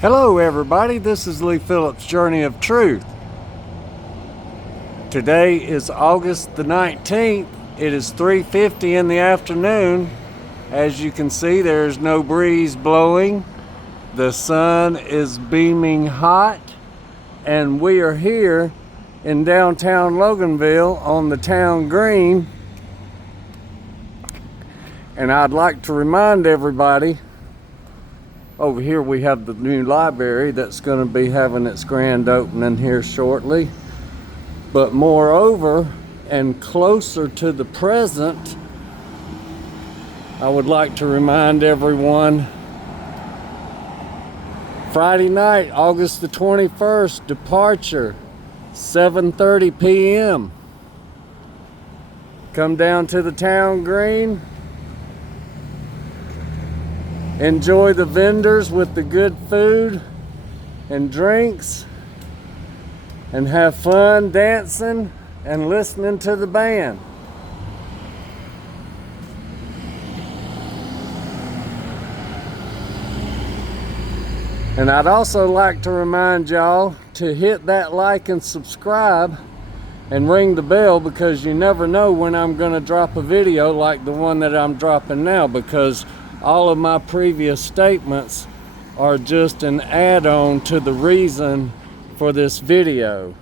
Hello everybody, this is Lee Phillips' Journey of Truth. Today is August the 19th. It is 3:50 in the afternoon. As you can see, there's no breeze blowing. The sun is beaming hot, and we are here in downtown Loganville on the town green. And I'd like to remind everybody, over here we have the new library that's going to be having its grand opening here shortly. But moreover, and closer to the present, I would like to remind everyone, Friday night, August the 21st, departure, 7:30 p.m. Come down to the town green. Enjoy the vendors with the good food and drinks, and have fun dancing and listening to the band. And I'd also like to remind y'all to hit that like and subscribe and ring the bell, because you never know when I'm going to drop a video like the one that I'm dropping now, because all of my previous statements are just an add-on to the reason for this video.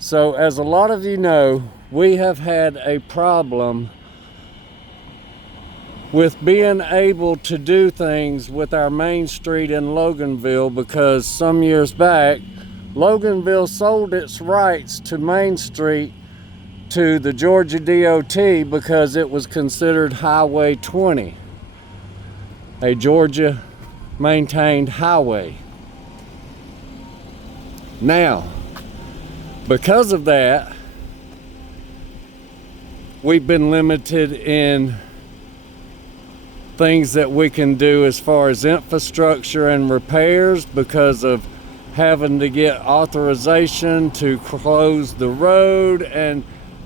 So as a lot of you know, we have had a problem with being able to do things with our main street in Loganville, because some years back, Loganville sold its rights to Main Street to the Georgia DOT because it was considered Highway 20. A Georgia maintained highway. Now, because of that, we've been limited in things that we can do as far as infrastructure and repairs, because of having to get authorization to close the road, and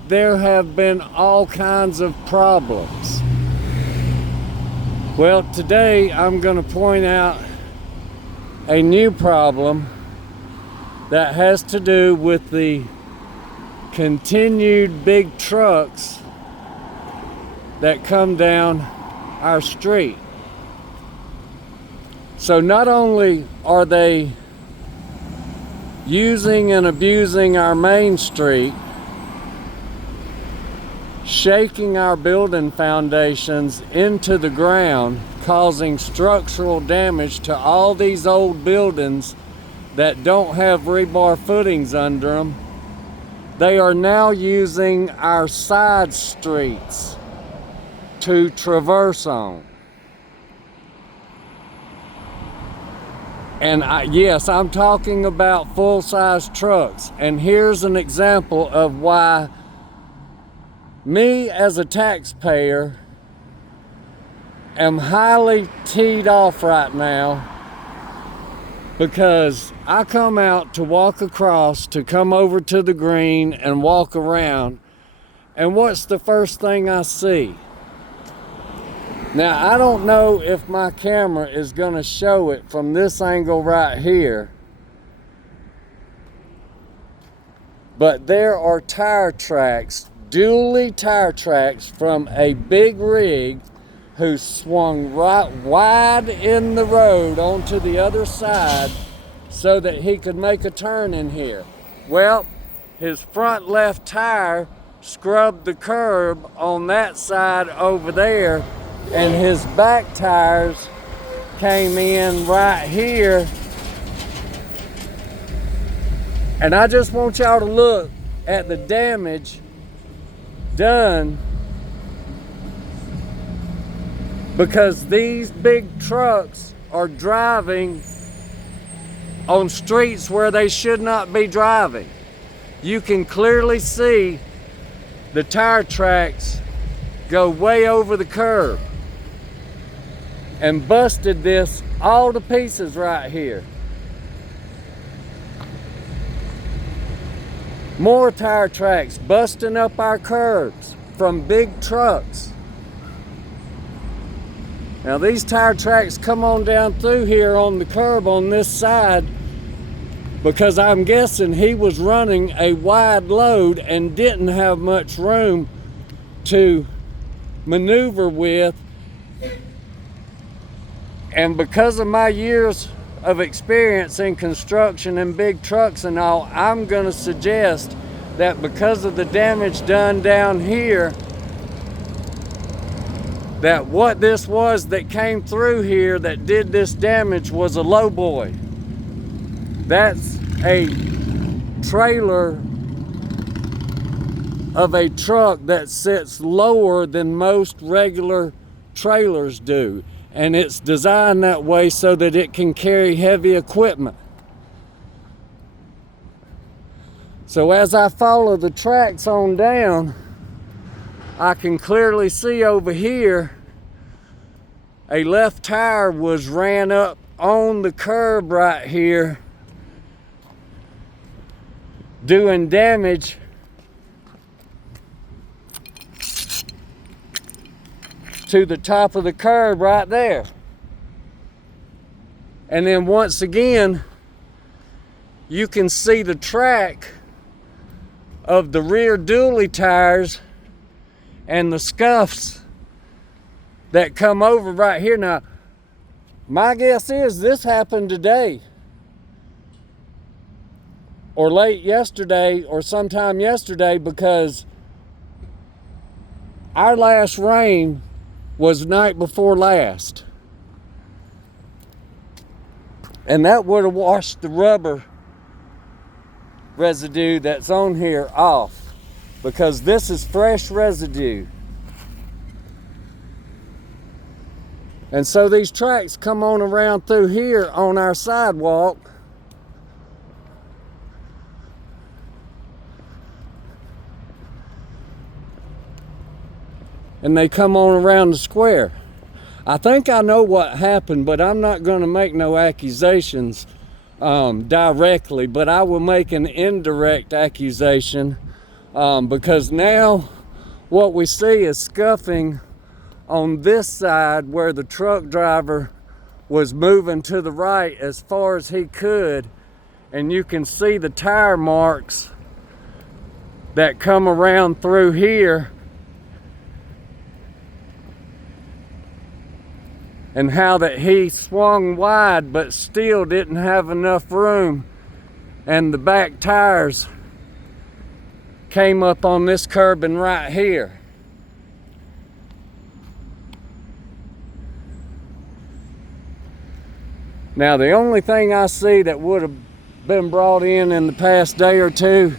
there have been all kinds of problems. Well, today I'm going to point out a new problem that has to do with the continued big trucks that come down our street. So not only are they using and abusing our main street, shaking our building foundations into the ground, causing structural damage to all these old buildings that don't have rebar footings under them, they are now using our side streets to traverse on. And yes, I'm talking about full-size trucks. And here's an example of why me as a taxpayer am highly teed off right now, because I come out to walk across, to come over to the green and walk around, and what's the first thing I see? Now, I don't know if my camera is going to show it from this angle right here, but there are tire tracks, dually tire tracks from a big rig who swung right wide in the road onto the other side so that he could make a turn in here. Well, his front left tire scrubbed the curb on that side over there, and his back tires came in right here. And I just want y'all to look at the damage done, because these big trucks are driving on streets where they should not be driving. You can clearly see the tire tracks go way over the curb and busted this all to pieces right here. More tire tracks busting up our curbs from big trucks. Now these tire tracks come on down through here on the curb on this side because I'm guessing he was running a wide load and didn't have much room to maneuver with. And because of my years of experience in construction and big trucks and all, I'm gonna suggest that because of the damage done down here, that what this was that came through here that did this damage was a lowboy. That's a trailer of a truck that sits lower than most regular trailers do. And it's designed that way so that it can carry heavy equipment. So as I follow the tracks on down, I can clearly see over here a left tire was ran up on the curb right here, doing damage to the top of the curb right there. And then once again, you can see the track of the rear dually tires and the scuffs that come over right here. Now, my guess is this happened today or late yesterday or sometime yesterday, because our last rain was night before last. And that would have washed the rubber residue that's on here off, because this is fresh residue. And so these tracks come on around through here on our sidewalk, and they come on around the square. I think I know what happened, but I'm not going to make no accusations directly, but I will make an indirect accusation, because now what we see is scuffing on this side where the truck driver was moving to the right as far as he could, and you can see the tire marks that come around through here, and how that he swung wide but still didn't have enough room, and the back tires came up on this curbing right here. Now the only thing I see that would have been brought in the past day or two,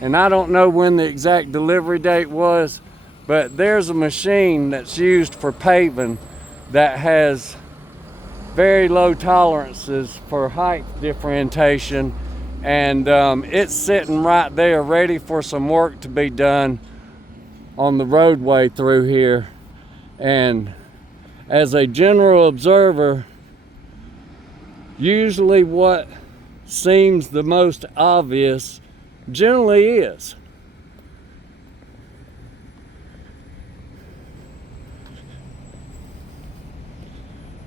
and I don't know when the exact delivery date was, but there's a machine that's used for paving that has very low tolerances for height differentiation, and it's sitting right there ready for some work to be done on the roadway through here. And as a general observer, usually what seems the most obvious generally is.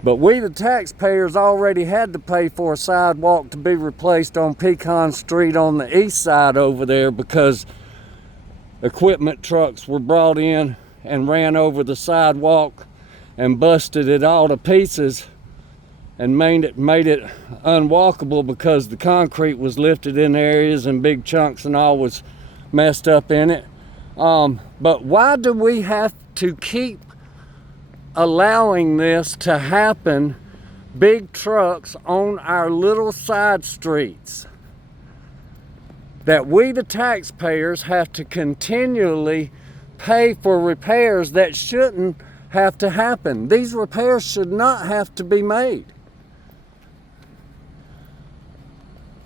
But we, the taxpayers, already had to pay for a sidewalk to be replaced on Pecan Street on the east side over there, because equipment trucks were brought in and ran over the sidewalk and busted it all to pieces and made it unwalkable, because the concrete was lifted in areas and big chunks and all was messed up in it. But why do we have to keep allowing this to happen? Big trucks on our little side streets that we, the taxpayers, have to continually pay for repairs that shouldn't have to happen. These repairs should not have to be made,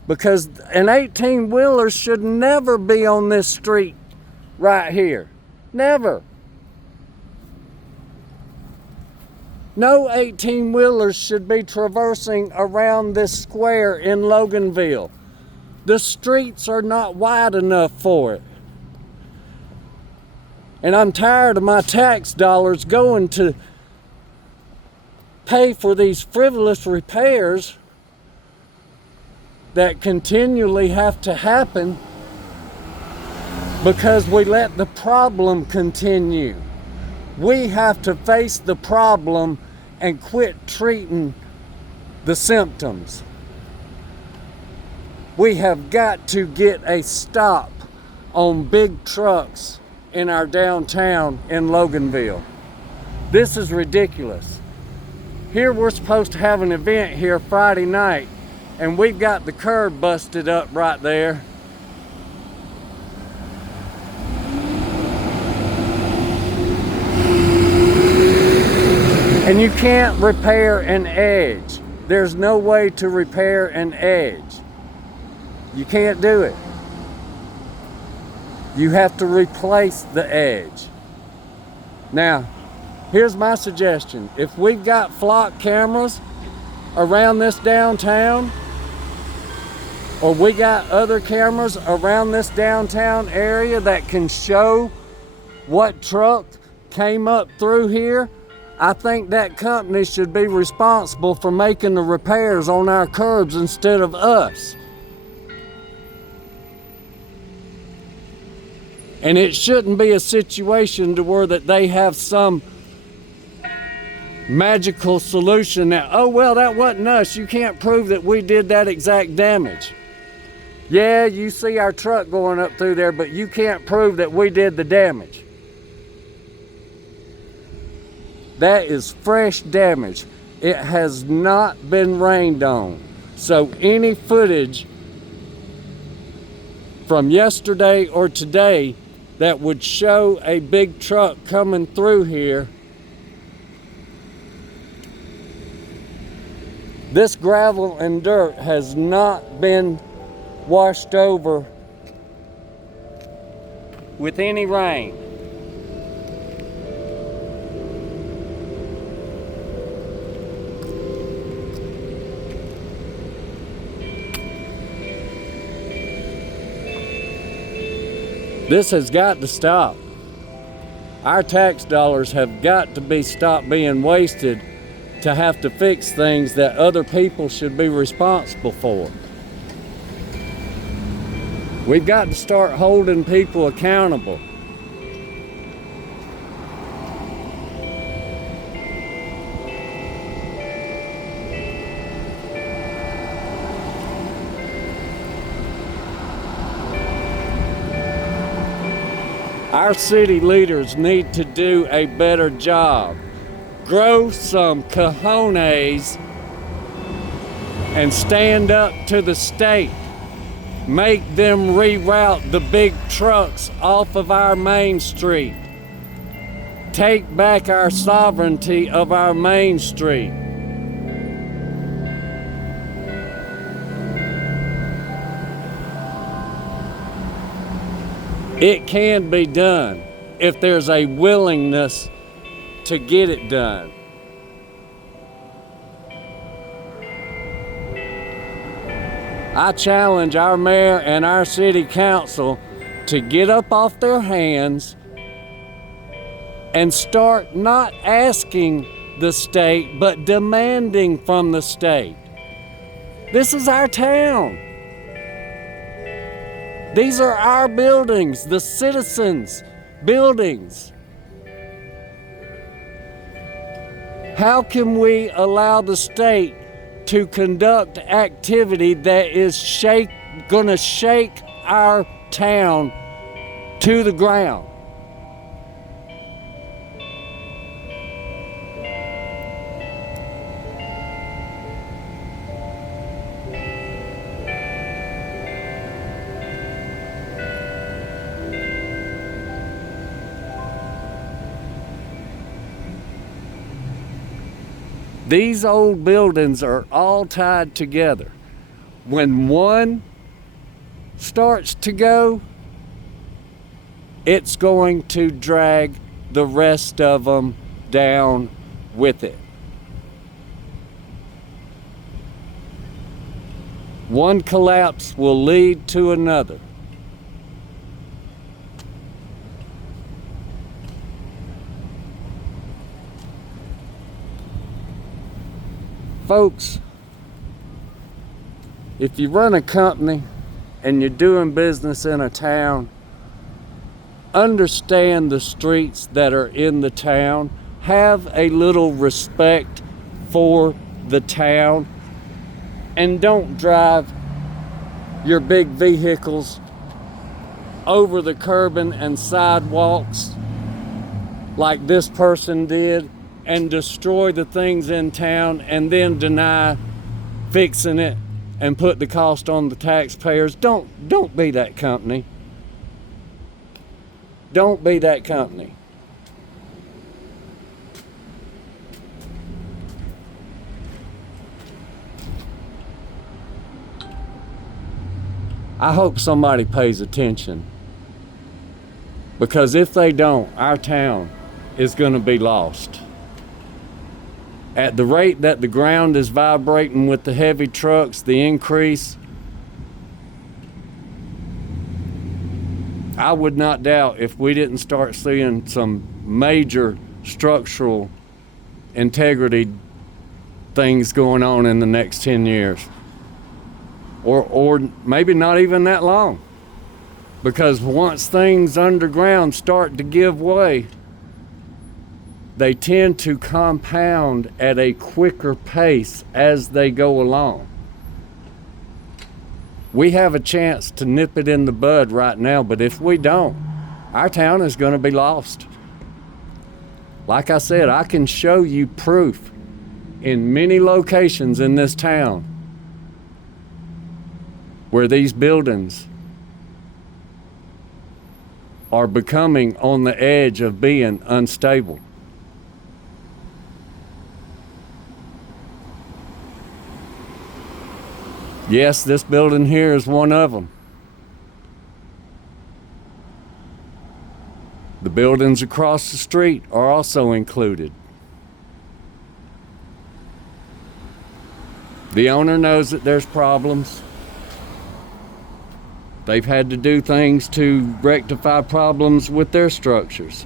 because an 18-wheeler should never be on this street right here. Never. No 18-wheelers should be traversing around this square in Loganville. The streets are not wide enough for it. And I'm tired of my tax dollars going to pay for these frivolous repairs that continually have to happen because we let the problem continue. We have to face the problem and quit treating the symptoms. We have got to get a stop on big trucks in our downtown in Loganville. This is ridiculous. Here we're supposed to have an event here Friday night, and we've got the curb busted up right there. And you can't repair an edge. There's no way to repair an edge. You can't do it. You have to replace the edge. Now, here's my suggestion. If we've got flock cameras around this downtown, or we got other cameras around this downtown area that can show what truck came up through here, I think that company should be responsible for making the repairs on our curbs instead of us. And it shouldn't be a situation to where that they have some magical solution that, oh, well, that wasn't us. You can't prove that we did that exact damage. Yeah, you see our truck going up through there, but you can't prove that we did the damage. That is fresh damage. It has not been rained on. So any footage from yesterday or today that would show a big truck coming through here, this gravel and dirt has not been washed over with any rain. This has got to stop. Our tax dollars have got to be stopped being wasted to have to fix things that other people should be responsible for. We've got to start holding people accountable. Our city leaders need to do a better job. Grow some cojones and stand up to the state. Make them reroute the big trucks off of our main street. Take back our sovereignty of our main street. It can be done if there's a willingness to get it done. I challenge our mayor and our city council to get up off their hands and start not asking the state, but demanding from the state. This is our town. These are our buildings, the citizens' buildings. How can we allow the state to conduct activity that is gonna shake our town to the ground? These old buildings are all tied together. When one starts to go, it's going to drag the rest of them down with it. One collapse will lead to another. Folks, if you run a company and you're doing business in a town, understand the streets that are in the town. Have a little respect for the town, and don't drive your big vehicles over the curbing and sidewalks like this person did and destroy the things in town and then deny fixing it and put the cost on the taxpayers. Don't be that company. Don't be that company. I hope somebody pays attention, because if they don't, our town is going to be lost. At the rate that the ground is vibrating with the heavy trucks, the increase, I would not doubt if we didn't start seeing some major structural integrity things going on in the next 10 years. Or maybe not even that long. Because once things underground start to give way, they tend to compound at a quicker pace as they go along. We have a chance to nip it in the bud right now, but if we don't, our town is going to be lost. Like I said, I can show you proof in many locations in this town where these buildings are becoming on the edge of being unstable. Yes, this building here is one of them. The buildings across the street are also included. The owner knows that there's problems. They've had to do things to rectify problems with their structures.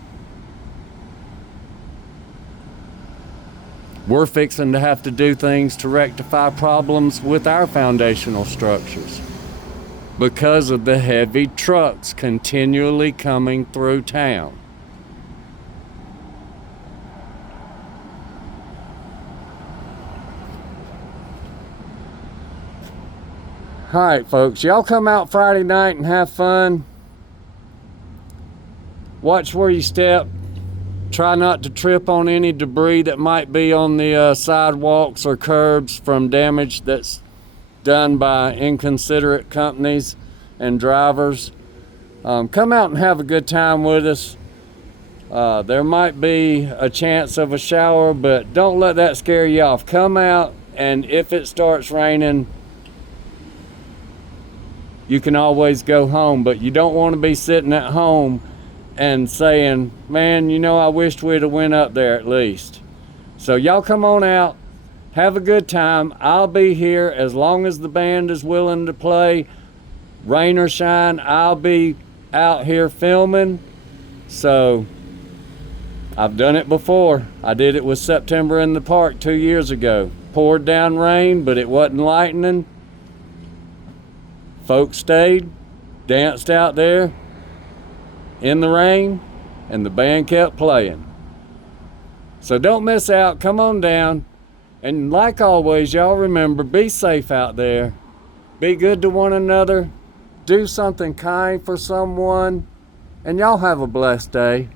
We're fixing to have to do things to rectify problems with our foundational structures because of the heavy trucks continually coming through town. All right, folks, y'all come out Friday night and have fun. Watch where you step. Try not to trip on any debris that might be on the sidewalks or curbs from damage that's done by inconsiderate companies and drivers. Come out and have a good time with us. There might be a chance of a shower, but don't let that scare you off. Come out, and if it starts raining, you can always go home, but you don't want to be sitting at home and saying, man, you know, I wished we'd have went up there at least. So y'all come on out, have a good time. I'll be here as long as the band is willing to play. Rain or shine, I'll be out here filming. So I've done it before. I did it with September in the Park 2 years ago. Poured down rain, but it wasn't lightning. Folks stayed, danced out there in the rain, and the band kept playing. So don't miss out. Come on down. And like always, y'all remember, be safe out there. Be good to one another. Do something kind for someone. And y'all have a blessed day.